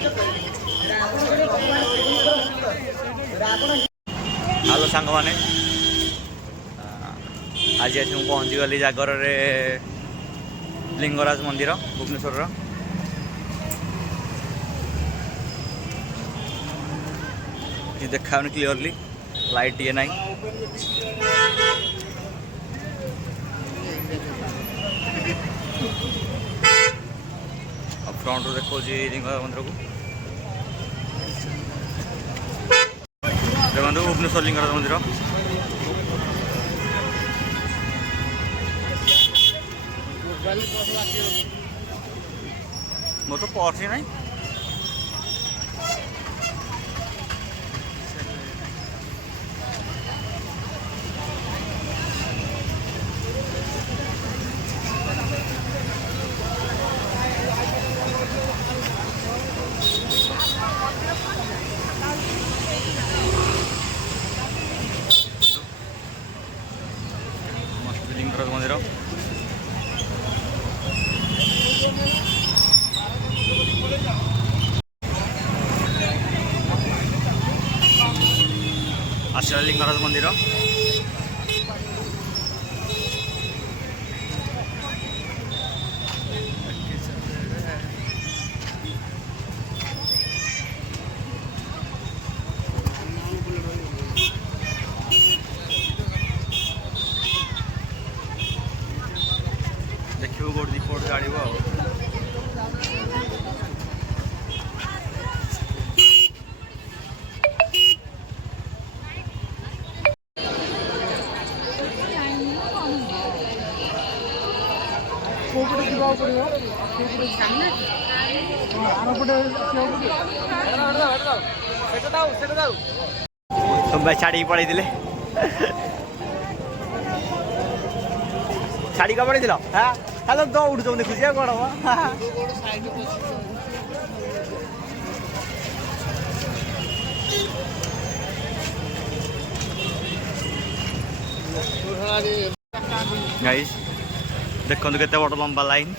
Hello सांग मैंने आज पहुँची गली जागर लिंगराज मंदिर भुवनेश्वर देखा क्लीयरली लाइट टे ना फ्रंट रू देखा लिंगराज मंदिर को देखो भुवनेश्वर लिंगराज मंदिर मोर तो पर्स ही नहीं मस्त लिंगराज मंदिर आश्रय लिंगराज मंदिर देखिए गोट दीप गाड़ी तुम भाई छाड़ी पड़े छाड़ी का पड़े हाँ हेलो दौड़ जो देखुच कौन गाइस देखो केते बड़ लंबा लाइन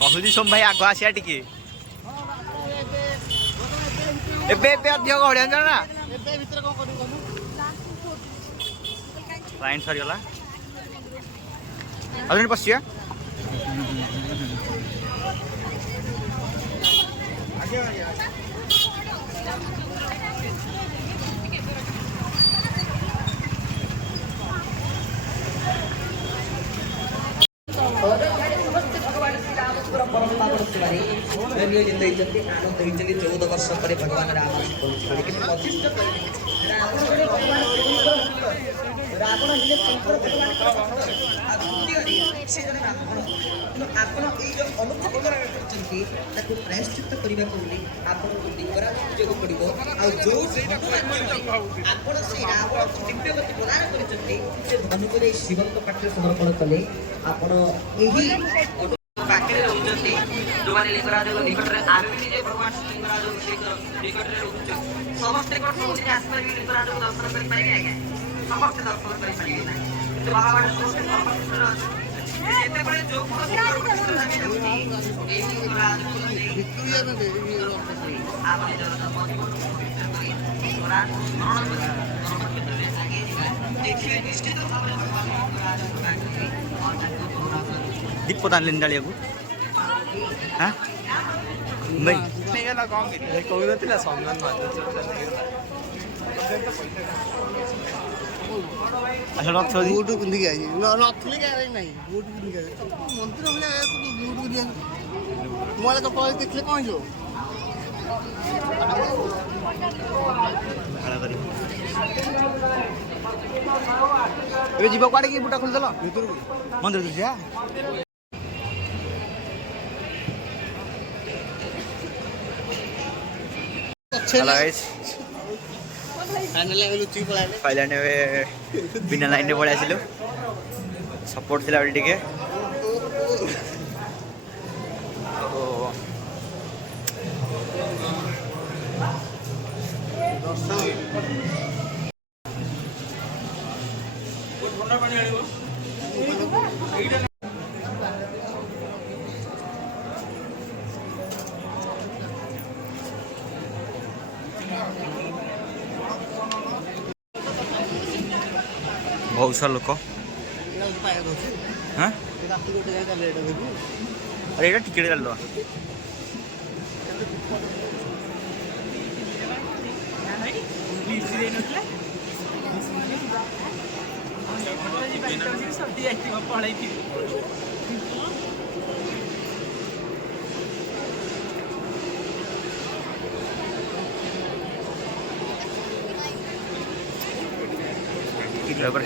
कहूँ सोम भाई आग आसिया टी अधिक गहड़िया ना लाइन सरीगला अभी पशिया आनंद 14 वर्ष पर भगवान राम प्रायश्चित करने लिंगराज पूजा पड़ो जो दिव्यगति प्रदान कर धनुक शिव पाखे समर्पण कले आपण जो मैंने लिंगराज निकट में आम भी भगवान लिंगराज निकट में रोच समस्ते आसपास लिंगराज को दर्शन कर पारे आज्ञा समस्ते दर्शन कर पारे ना कि बाबा समस्त सर्वक्षेत्र जो दीपदान लिंदालिया को हाँ नहीं कहूँ सम्मान अच्छा रथ बूट पिंधिक आई नथुली नहीं बूट पिंधिक मंत्री बूट पिंधिक तुम्हारे कपड़ा देखले कौन जो जीव कड़े कि बुटा खोलदेल मंदिर जा फाइनल बिना लाइन पड़े आसिलु सपोर्ट थी टे बहुत सारा लोक हाँ अरे ये टिकेट कर लो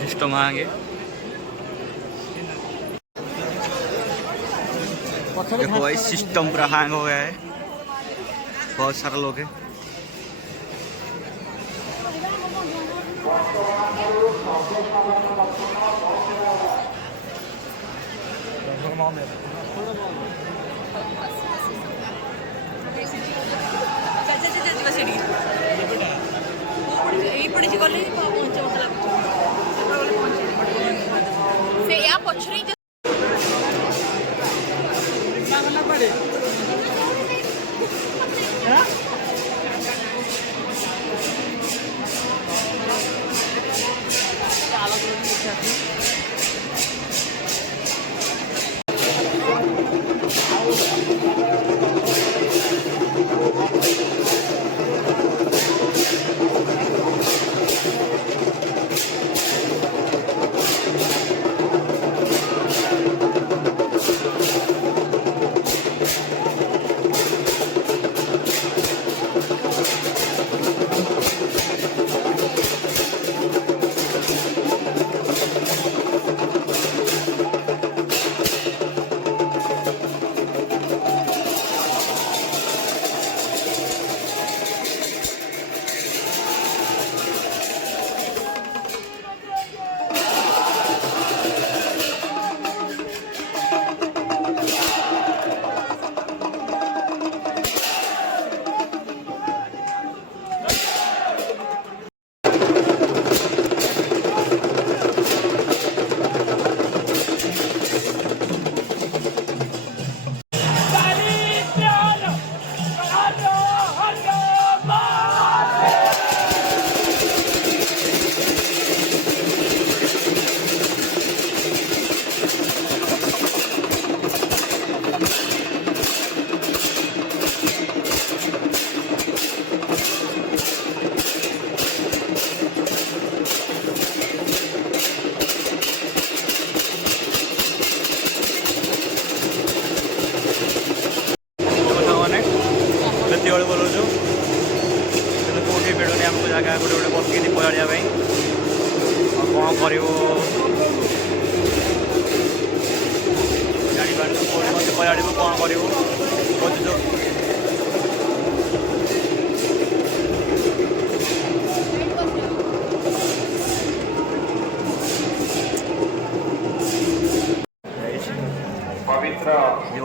सिस्टम आगे देखो भाई सिस्टम पूरा हैंग हो गया है बहुत सारे लोग हैं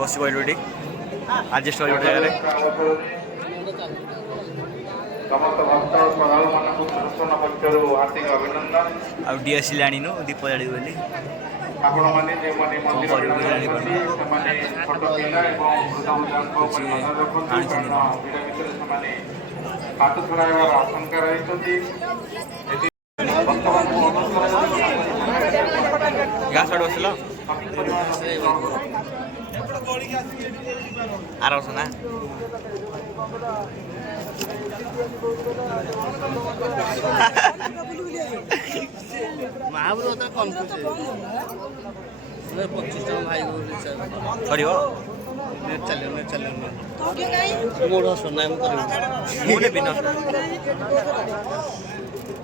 बस पड़े आडजस्ट कर जगह डीएससी आनीनु दीप जाड़ी बोली गाछ बसल आर वर्ष ना महापुर कन्फ्यूज 25 टका भाई सरियो नेट चल्यो मोर सुनाइ म करियो मोने बिन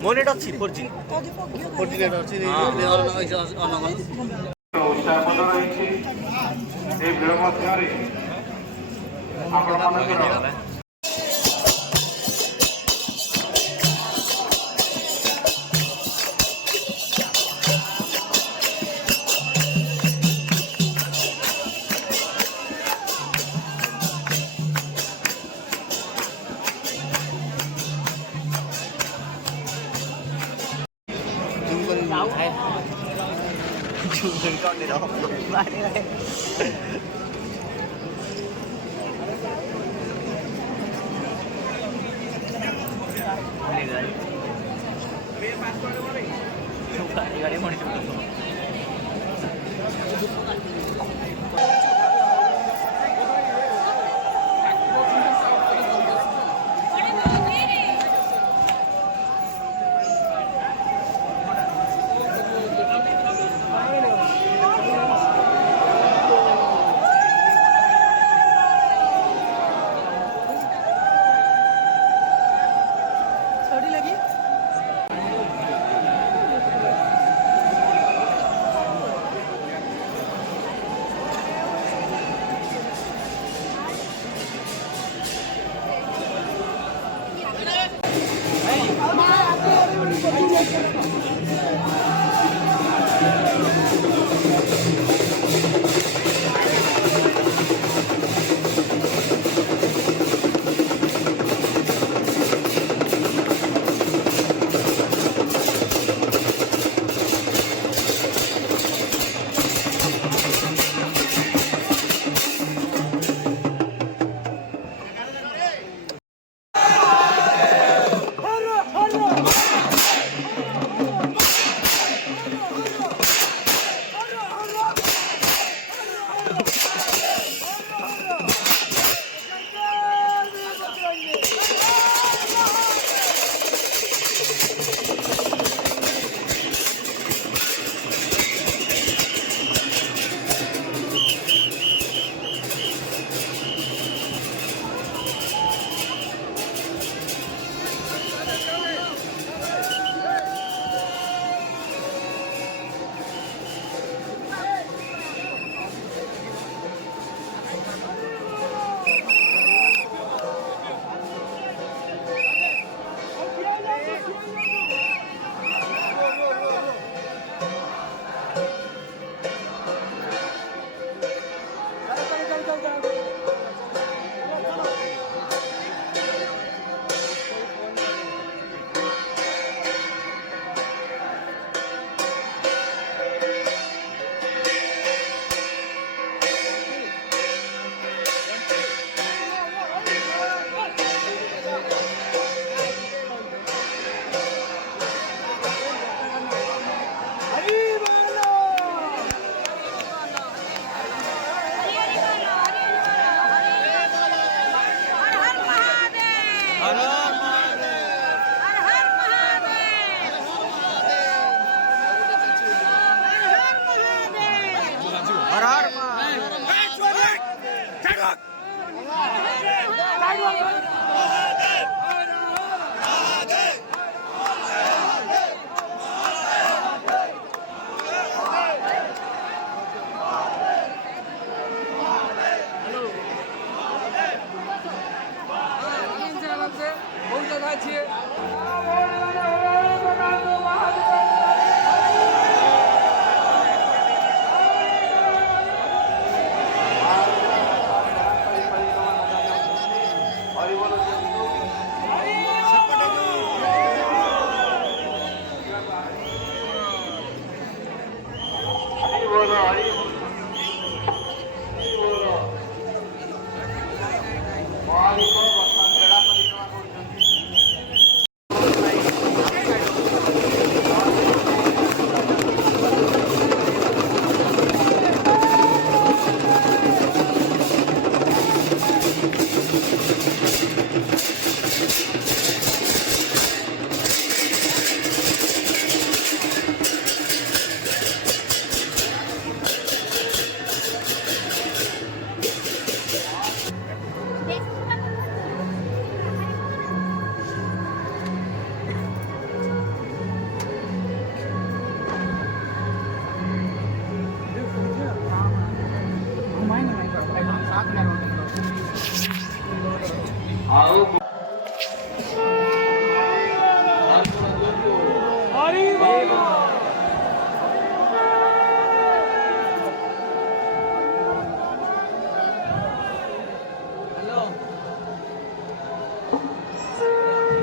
मोने नेट अछि 4G नेट अछि अनगन उत्साहपद रही ଭିଡ଼ ମଧ୍ୟରେ ଆପଣମାନଙ୍କର con này đó lại đây गाडी म्हणू शकतो.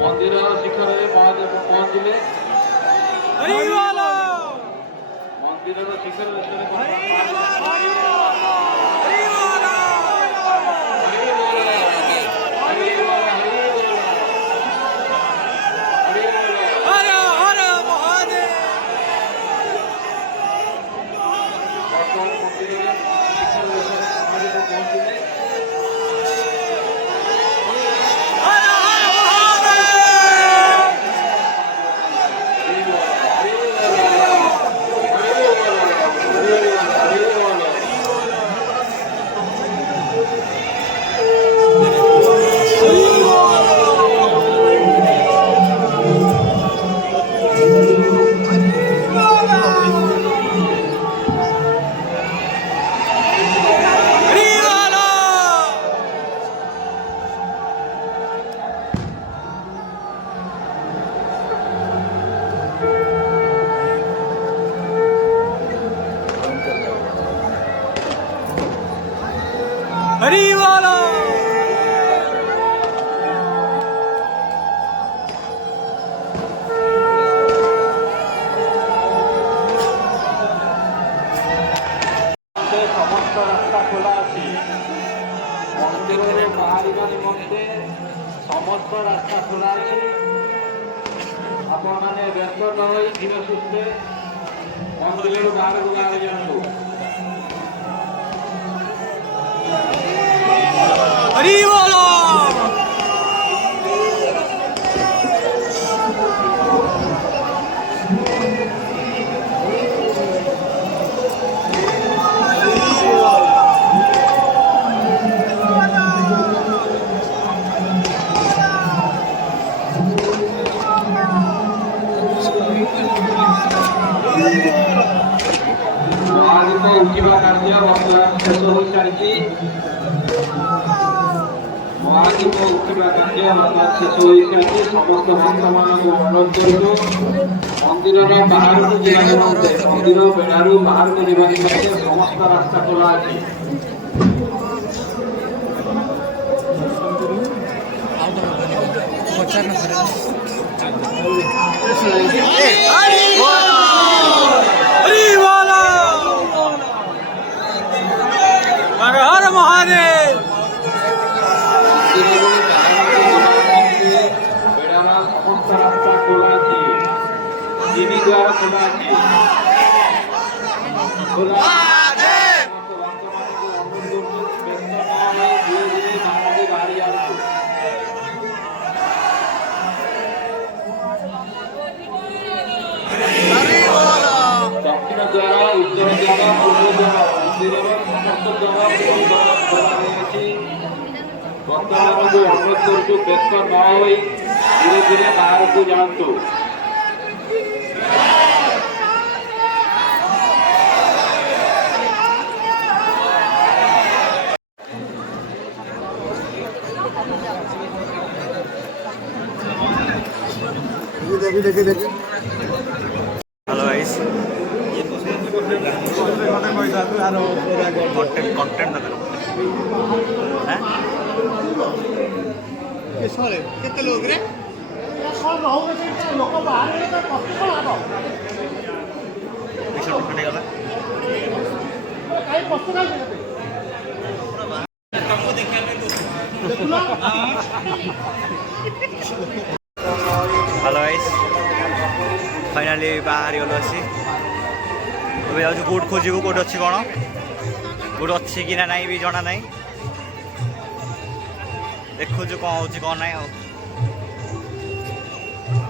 मंदिर शिखर महादेव पहुंचले मंदिर शिखर ମନ୍ଦିରରେ ଶିଖର ସମାଜକୁ ପହଞ୍ଚିଲେ। ସମସ୍ତ ରାସ୍ତା ଖୋଲା ଅଛି। ମନ୍ଦିରରେ ବାହାରିବା ନିମନ୍ତେ ସମସ୍ତ ରାସ୍ତା ଖୋଲା ଅଛି। ଆପଣମାନେ ବ୍ୟସ୍ତ ନ ହୋଇ ଧୀର ସୁସ୍ଥେ ମନ୍ଦିରରୁ ବାହାରକୁ ବାହାରି ଯାଆନ୍ତୁ। ମହାଦୀପ ଉଠିବା କାର୍ଯ୍ୟ ବର୍ତ୍ତମାନ ଶେଷ ହୋଇସାରିଛି। ମହାଦୀପ ଉଠିବା କାର୍ଯ୍ୟ ବର୍ତ୍ତମାନ ଶେଷ ହୋଇସାରିଛି। ସମସ୍ତ ଭକ୍ତମାନଙ୍କୁ ଅନୁରୋଧ କରୁଛୁ ମନ୍ଦିରର ବାହାରକୁ ଯିବା ନିମନ୍ତେ, ମନ୍ଦିର ବେଢ଼ାରୁ ବାହାରକୁ ଯିବା ନିମନ୍ତେ ସମସ୍ତ ରାସ୍ତା ଖୋଲା ଅଛି। हर महादेव। ବେଢ଼ାର ସମସ୍ତ ରାସ୍ତା ଖୋଲା ଅଛି। ତିନି ଦ୍ୱାର ଖୋଲା ଅଛି। ଖୋଲା ସମସ୍ତ ଭକ୍ତମାନଙ୍କୁ ଅନୁରୋଧ କରୁଛୁ ବ୍ୟସ୍ତ ନ ହୋଇ ଧୀରେ ଧୀରେ ବାହାରକୁ ବାହାରି ଯାଆନ୍ତୁ। ଦକ୍ଷିଣ ଦ୍ୱାର, ଉତ୍ତର ଦ୍ୱାର, ପୂର୍ବ ଦ୍ୱାର, ମନ୍ଦିରର ସମସ୍ତ ଦ୍ୱାର ଖୋଲା ହୋଇଅଛି। ଭକ୍ତମାନଙ୍କୁ ଅନୁରୋଧ କରୁଛୁ ବ୍ୟସ୍ତ ନ ହୋଇ ଧୀରେ ଧୀରେ ବାହାରକୁ ଯାଆନ୍ତୁ। हेलो गाइस, कंटेंट କେତେ ଲୋକ ରେ ଲୋକ ବାହାରେ କଷ୍ଟ କଣ ହବ କାଇଁ କଷ୍ଟ କାଇଁ हेलो गाइस, फाइनाली बाहरी गलु अच्छी जाऊँ बुट खोजू कौट अच्छी कौन बुट अच्छी कि ना भी जना ना देखुचु कौन हो कौन ना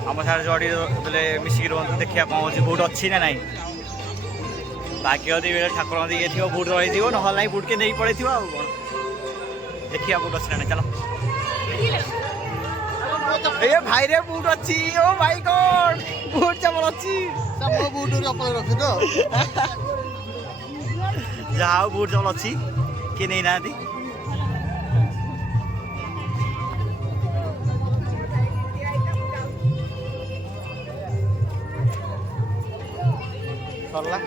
आम सारे जड़ी बोले मिसिक रुहतु देखिए कौन हो बुट अच्छी ना ना भाग्य दी बेले ठाकुर दिए थी बुट रही थी ना ना बुट के नहीं पड़े थी कौन देखिए बुट अच्छी ना चलो ए भाई रे बुट अच्छी ओ भाई कौन बुट चमल अच्छी सब बुट अपन रखी तो जहाँ बुट चमल अच्छी कि नहीं ना सरला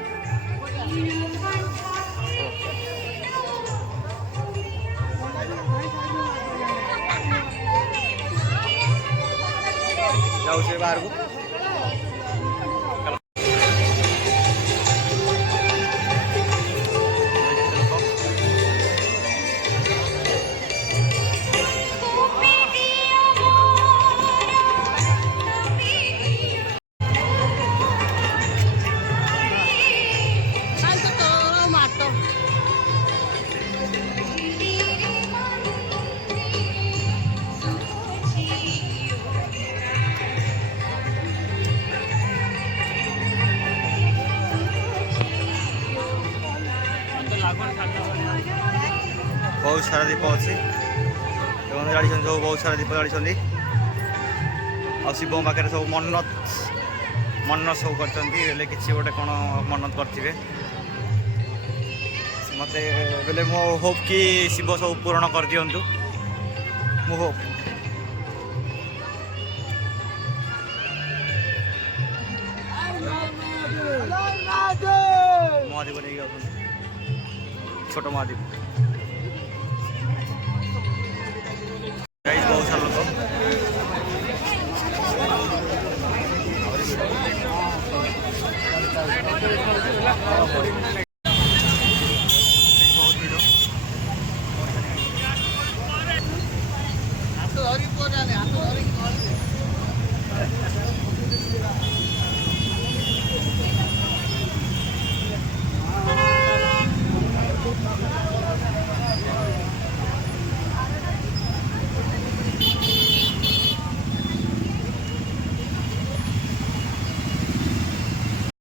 जाऊ से बाहर को ବହୁତ ସାରା ଦୀପ ଅଛି ଏବଂ ଜାଳିଛନ୍ତି ସବୁ ବହୁତ ସାରା ଦୀପ ଜାଳିଛନ୍ତି ଆଉ ଶିବଙ୍କ ପାଖରେ ସବୁ ମନ୍ନତ ସବୁ କରିଛନ୍ତି ହେଲେ କିଛି ଗୋଟେ କ'ଣ ମନ୍ନତ କରିଥିବେ ମୋତେ ବେଲେ ମୋ ହୋପ୍ କି ଶିବ ସବୁ ପୂରଣ କରିଦିଅନ୍ତୁ ମୋ ହୋପ୍ ମହାଦୀପ ନେଇକି ଯାଉଛନ୍ତି ଛୋଟ ମହାଦୀପ ବହୁତ ସାରା ଲୋକ ବହୁତ ଭିଡ଼ ହାତ ଧରିକି ପୁଅ ଚାଲେ ହାତ ଧରିକି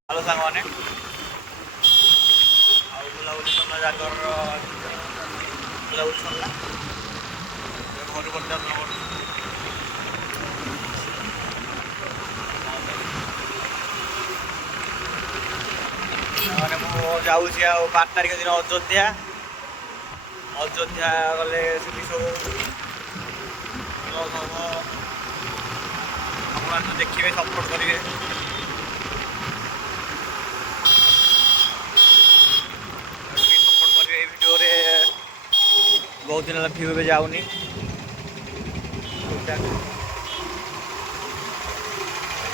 ହ୍ୟାଲୋ ସାଙ୍ଗମାନେ ଆଉ ବୁଲାବୁଲି କଲା ଜାଗର ବୁଲାବୁଲି ସରିଲା ଘରୁ ବର୍ତ୍ତମାନ ମାନେ ମୁଁ ଯାଉଛି ଆଉ 5 ତାରିଖ ଦିନ ଅଯୋଧ୍ୟା ଗଲେ ସେଠି ସବୁ ଆପଣମାନେ ଦେଖିବେ ସପୋର୍ଟ କରିବେ ଏ ଭିଡ଼ିଓରେ ବହୁତ ଦିନ ହେଲା ଭିଉ ଏବେ ଯାଉନି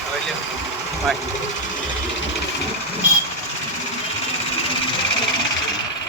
ରହିଲି ବାଏ